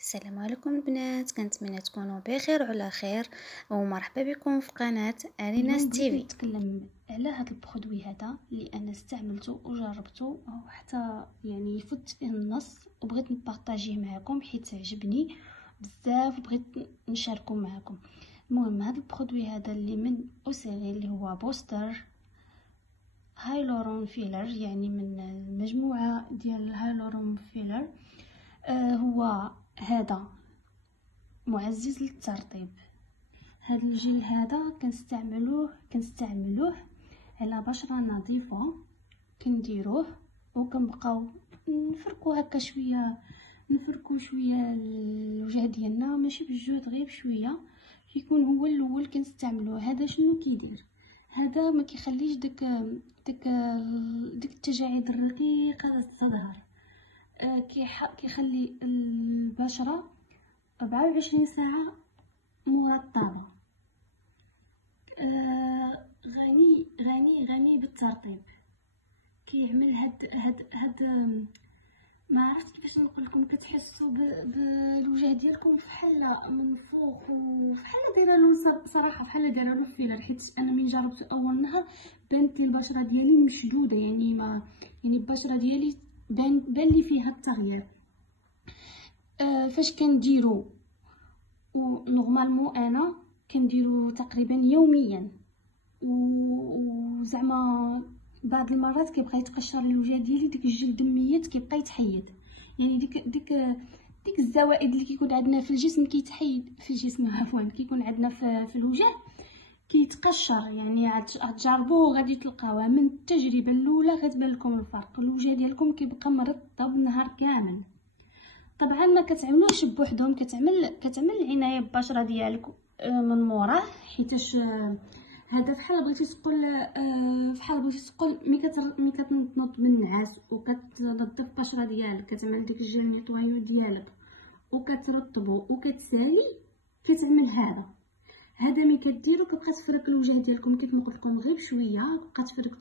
السلام عليكم البنات، كنتمنى تكونوا بخير وعلى خير، ومرحبا بكم في قناه اريناس اليوم بغيت تيفي. نتكلم على هذا البرودوي هذا اللي انا استعملته وجربته وحتى يعني يفوت فيه النص، وبغيت نبارطاجيه معكم حيت عجبني بزاف وبغيت نشاركه معكم. المهم هذا البرودوي هذا اللي من اوسيري اللي هو بوستر هايلورون فيلر، يعني من المجموعه ديال الهايلورون فيلر. هو هذا معزز للترطيب. هذا الجيل هذا كنستعملوه على بشرة نظيفة، كنديروه وكنبقاو نفركو هكا شويه، نفركو شويه الوجه ديالنا ماشي بالجهد غير بشويه. كيكون هو الاول كنستعملوه. هذا شنو كيدير؟ هذا ما كيخليش ديك التجاعيد الرقيقه تظهر. كيخلي البشره 24 ساعه مرطبه. غني بالترطيب. كيعمل هاد ما عرفت كيفاش نقول لكم. كتحسوا بالوجه ديالكم فحال من فوق وفحال دايره له صراحه، فحال دايره له فيلر. حيت انا من جربته اول نهار بانت لي البشره ديالي مشدوده، يعني ما يعني البشره ديالي بان لي فيها التغيير. فاش كنديرو ونورمالمون انا كنديرو تقريبا يوميا، وزعما بعض المرات كيبقى يتقشر الوجه ديالي، ديك الجلد ميت كيبقى يتحيد. يعني ديك الزوائد اللي كيكون عندنا في الجسم كيتحيد في الجسم عفوا كيكون عندنا في الوجه كيتقشر. يعني عتجربوه غادي تلقاوها من التجربه الاولى غتبان لكم الفرق. الوجه ديالكم كيبقى مرطب نهار كامل. طبعا ما كتعملوش بوحدهم، كتعمل العنايه بالبشره ديالك من موراه. حيتاش هذا فحال بغيتي تقول ملي كتنوض من النعاس وكتنظف البشره ديالك، كتعمل ديك الجيل نيطوايو ديالك وكترطبو وكتسالي، كتعمل هذا ملي كديرو كتبقى تفرك الوجه ديالكم كيف ما قلت لكم غير بشويه. بقى تفرك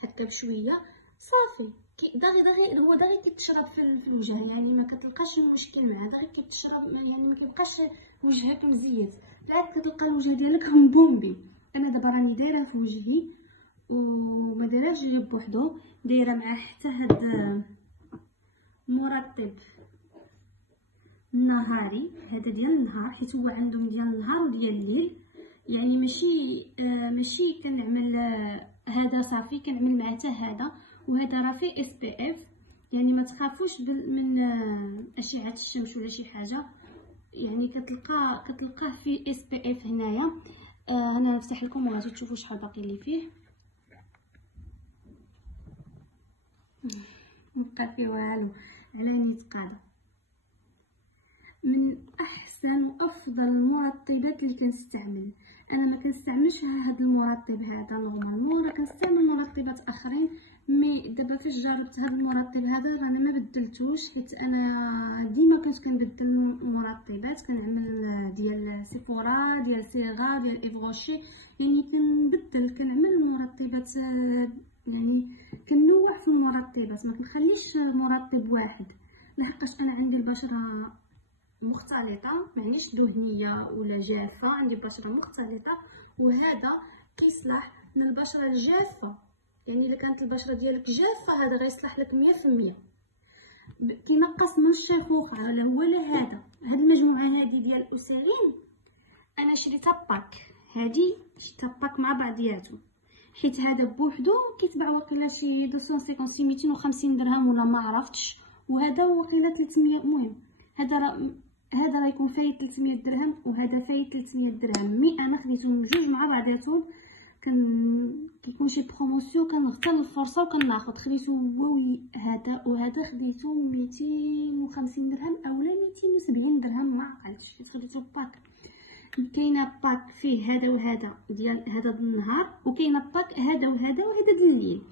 هكا بشويه صافي. دغيا هو دغيا كيتشرب في الوجه، يعني ما كتلقاش المشكل معاه. دغيا كيتشرب، يعني ما كيبقاش وجهك مزيت، بالعكس كتلقى الوجه ديالك مبومبي. انا دابا راني دايره في وجهي وما دايرهش غير بوحدو، دايره معاه حتى هاد مرطب نهاري. هذا ديال النهار حيت هو عندهم ديال النهار وديال الليل. يعني ماشي كنعمل هذا صافي كنعمل معاه حتى هذا. وهذا راه فيه اس بي اف، يعني ما تخافوش من اشعه الشمس ولا شي حاجه. يعني كتلقاه فيه اس بي اف هنايا. انا نفتح لكم وغادي تشوفوا شحال باقي لي فيه. مبقى فيه والو على نيت قاده. من احسن وافضل المرطبات اللي كنستعمل. انا ما كنستعملش هذا المرطب هذا نورمالمون، راه كنستعمل مرطبات اخرين. مي دابا فاش جربت هذا المرطب هذا رانا ما بدلتوش، حيت انا ديما كنت كنبدل المرطبات. كنعمل ديال سيفورا، ديال سيغا، ديال ايفغوشي. يعني كنعمل المرطبات، يعني كنوع في المرطبات، ما كنخليش مرطب واحد. لحقاش انا عندي البشره مختلطه، معنيش دهنيه ولا جافه، عندي بشره مختلطه. وهذا كيصلح من البشره الجافه. يعني الا كانت البشره ديالك جافه هذا غيصلح لك 100%. كينقص من الشفوفه ولا هذا. هاد المجموعه هذه ديال اوسيرين انا شريتها باك. هذه شريتها باك مع بعضياتهم، حيت هذا بوحدو كيتباع واقيلا شي 250 250 درهم ولا ما عرفتش، وهذا واقيلا 300. المهم هذا راه يكون فايت 300 درهم وهذا فايت 300 درهم. مي انا خديتهم جوج مع بعضاتهم. كيكون شي بروموسيون كنغتنم الفرصه وكناخذ. خديتو هو هذا وهذا خديتو 250 درهم اولا 270 درهم ما عقلتش، حيت خديتو باك. كاينه باك فيه هذا وهذا ديال هذا النهار، وكاينه باك هذا وهذا ديال الليل.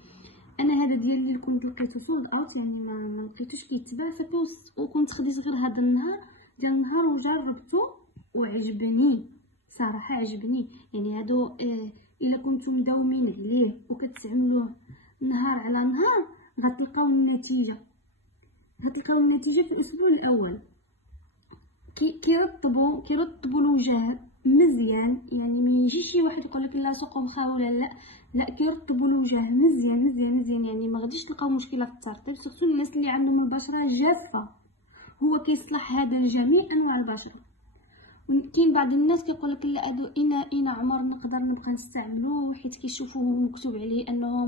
انا هذا ديال الليل كنت لقيته سولد اوت، يعني ما لقيتوش كيتباع وكنت خديت غير هذا النهار ديال النهار وجربته وعجبني صراحه، عجبني. يعني هادو الا كنتم مداومين عليه وكتعملوه نهار على نهار غتلقاو النتيجه في الاسبوع الاول. كيرطبوا الوجه مزيان. يعني ما يجيش شي واحد يقول لك لا سوق وخا ولا لا كيرطبوا الوجه مزيان مزيان مزيان. يعني ما غاديش تلقاو مشكله في الترطيب، سورتو الناس اللي عندهم البشره جافه. هو كيصلح هذا لجميع انواع البشره. كاين بعض الناس كيقول لك لا هادو اين عمر نقدر نبقى نستعملوه حيت كيشوفوه مكتوب عليه انه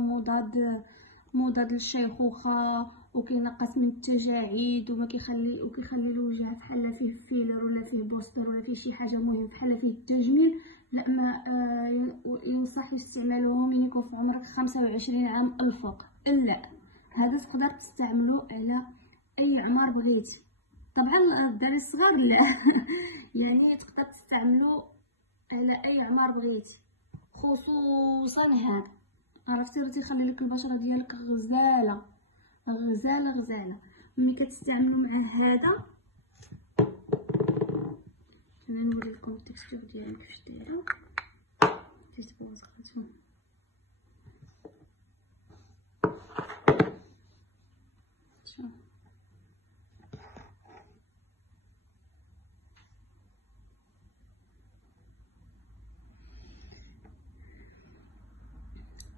مضاد للشيخوخه وكينقص من التجاعيد وما كيخلي الوجه بحال فيه فيلر ولا فيه بوستر ولا فيه شي حاجه مهم بحال فيه التجميل. لا ما ينصح استعماله من يكون في عمرك 25 عام الفوق. لا هذا تقدر تستعمله على اي عمر بغيتي. طبعا الدراري الصغار لا يعني تقدر تستعملو على اي عمر بغيتي، خصوصا هذا عرفتي راه تيخلي لك البشره ديالك غزاله غزاله غزاله. ملي كتستعملوا مع هذا انا نوري لكم التكستور ديالو كيفاش دايره. كيتبوظ شوف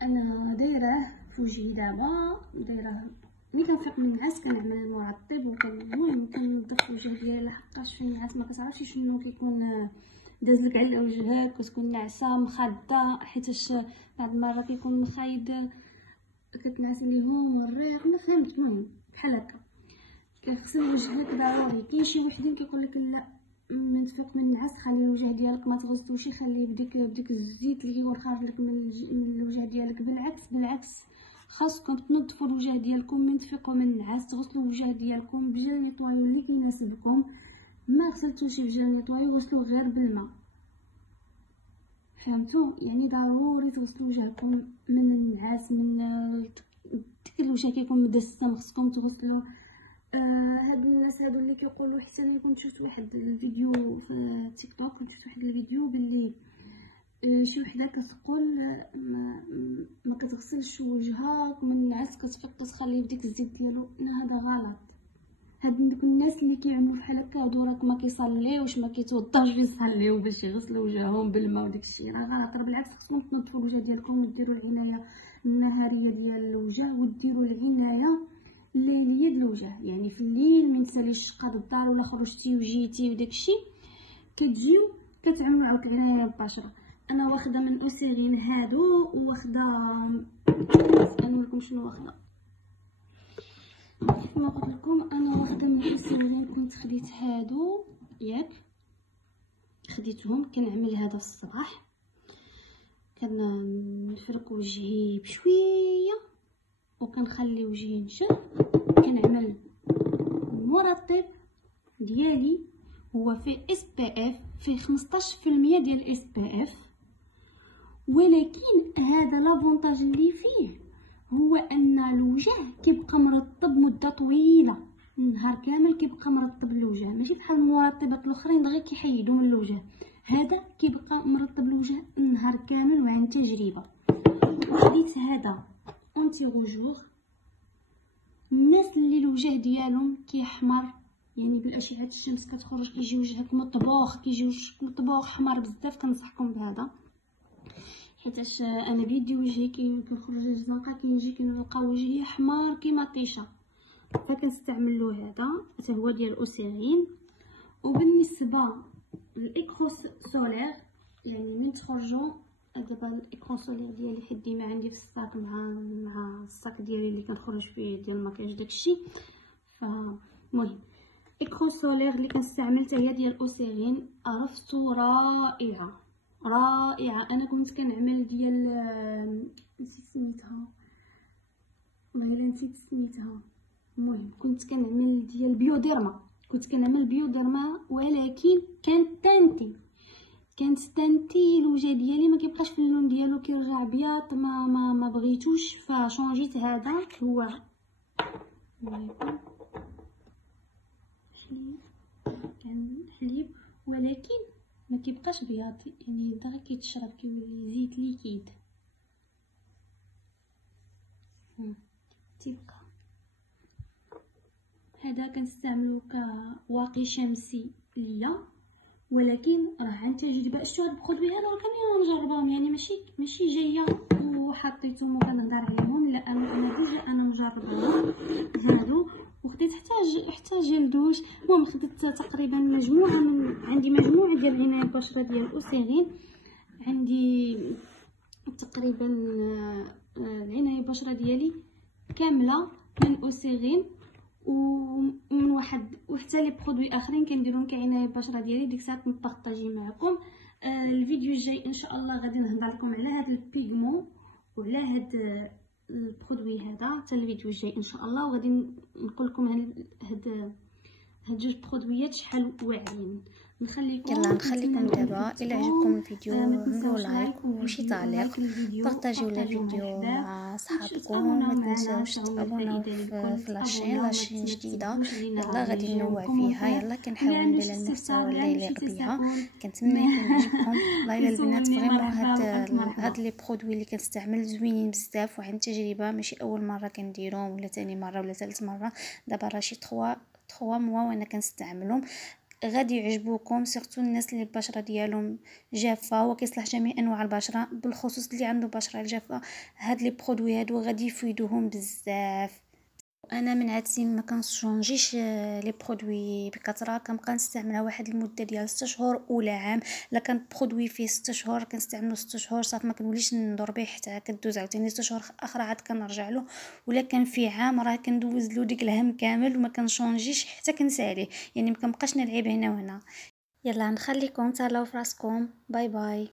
انا دايره في وجهي دابا، دايره ملي كنفيق من النعاس كنعمل المرطب وكنمهم كننظف الوجه ديالي لحقاش في النعاس ما كتعرفش شنو كيكون داز لك على وجهك وتكون ناعسه مخاده، حيتاش بعض المرات كيكون مخايد كتنعس ليهم الريق ما فهمت. المهم بحال هكا كنغسل وجهك ضروري. كاين شي وحدين كيقول لك لا من تفيق من النعاس خلي الوجه ديالك ما تغسلوش، خليه بديك الزيت اللي كيكون خارج لك من الوجه ديالك. بالعكس خاصكم تنظفوا الوجه ديالكم من تفيقوا من النعاس، تغسلوا الوجه ديالكم بجل نيطوايو اللي كيناسبكم. ما غسلتوش بجل نيطوايو غسلوه غير بالماء، فهمتوا؟ يعني ضروري تغسلوا وجهكم من النعاس، من ديك الوجه كيكون مدسم خصكم تغسلوه. هاد الناس هادو اللي كيقولوا، حتى انا كنت شفت واحد الفيديو في تيك توك، كنت شفت واحد الفيديو باللي شي وحده كتقول ما كتغسلش وجهها من النعاس، كتفيق كتخليه بديك الزيت ديالو. هذا غلط. هاد دوك الناس اللي كيعملوا بحال هكا هادو راك ما كيصليوش ما كيتوضاوش يصليو باش يغسلوا وجههم بالماء وداك الشيء راه غلط. راه بالعكس خصكم تنظفوا الوجه ديالكم وديروا العنايه النهاريه ديال الوجه وديروا العنايه الليليه ديال الوجه. يعني في الليل من تسالي الشقه الدار ولا خرجتي وجيتي وداك الشيء كتجيو كتعملوا عاود العنايه بالبشره. انا واخده من اوسيغين هادو واخده نقول لكم شنو واخده. كما قلت لكم انا واخده من اوسيغين، كنت خديت هادو ياك خديتهم. كنعمل هذا في الصباح، كنفرك وجهي بشويه وكنخلي وجهي ينشف. كنعمل المرطب ديالي هو فيه اس بي اف، فيه 15% ديال الاس بي اف، ولكن هذا لافونتاج اللي فيه هو ان الوجه كيبقى مرطب مده طويله، النهار كامل كيبقى مرطب الوجه، ماشي بحال المرطبات الاخرين دغيا كيحيدوا من الوجه. هذا كيبقى مرطب الوجه النهار كامل وعن تجربه. خديت هذا اونتي روجور. الناس اللي الوجه ديالهم كيحمر يعني بالاشعه الشمس كتخرج كيجي وجهك مطبوخ، كيجي وجهك مطبوخ حمر بزاف، كنصحكم بهذا حيتاش انا بيدي وجهي كيخرج الزنقه كيجي كنلقى وجهي حمار كيما طيشه، فكنستعمل له هذا حتى هو ديال اوسيرين. وبالنسبه للايكرو سولير يعني من تخرجوا دابا الايكرو سولير ديالي حيت ديما عندي في الصاك مع الصاك ديالي اللي كنخرج فيه ديال المكياج داكشي. فالمهم ايكرو سولير اللي كنستعمل حتى هي ديال اوسيرين، عرفتو رائعه رائعه. انا كنت كنعمل ديال نسيت سميتها والله الا نسيت سميتها. المهم كنت كنعمل ديال بيوديرما، كنت كنعمل بيوديرما ولكن كانت تانتي الوجه ديالي ما كيبقاش في اللون ديالو كيرجع بياض، ما بغيتوش فشونجيت. هذا هو حليب ولكن ما كيبقاش بياض، يعني دغيا كيتشرب كيولي زيت ليكيد. تيبقى هذا كنستعملو كواقي شمسي ليا، ولكن راه عن تجربه. شتو هاد البرودوي هذا راه كاملين نجربهم، يعني ماشي جايه وحطيتهم وكنهضر عليهم، لا انا ديجا انا مجرباهم هادو، وخديت حتى جيل دوش. المهم خديت تقريبا مجموعه عندي مجموعه ديال العنايه البشره ديال اوسيغين، عندي تقريبا العنايه البشره ديالي كامله من اوسيغين، ومن واحد وحتى لي برودوي اخرين كنديرهم كعنايه البشره ديالي. ديك الساعه نبارطاجي معكم. الفيديو الجاي ان شاء الله غادي نهضر لكم على هذا البيغمون وعلى هذا البرودوي هذا حتى الفيديو الجاي ان شاء الله، وغادي نقول لكم هاد جوج برودويات شحال واعرين. نخليكم دابا الى عجبكم الفيديو عملوا لايك وشي تعليق، بارطاجيو الفيديو مع صحابكم، ما تنساوش تابوناو في لاشين جديده. يلا غادي ننوع فيها، يلا كنحاول ندير المحتوى اللي يليق بها. كنتمنى يكون عجبكم. والله الا البنات فريمون هاد لي برودوي اللي كنستعمل زوينين بزاف وعن تجربه، ماشي اول مره كنديرهم ولا ثاني مره ولا ثالث مره، دابا راه شي 3 موا وانا كنستعملهم. غادي يعجبوكم سيرتو الناس اللي البشره ديالهم جافه، وكيصلح جميع انواع البشره، بالخصوص اللي عنده بشره جافه. هاد لي برودوي هادو غادي يفيدوهم بزاف. انا من عادتي ما كنشونجيش لي برودوي بكثره، كنبقى نستعملها واحد المده ديال 6 شهور ولا عام. الا كان برودوي فيه 6 شهور كنستعملو 6 شهور صافي، ما كنوليش ندور به حتى كدوز عاوتاني 6 شهور اخرى عاد كنرجع له. ولا كان فيه عام راه كندوز له ديك الهم كامل وما كنشونجيش حتى كنساليه، يعني ما كنبقاش نلعب هنا وهنا. يلا نخليكم تهلاو فراسكم، باي باي.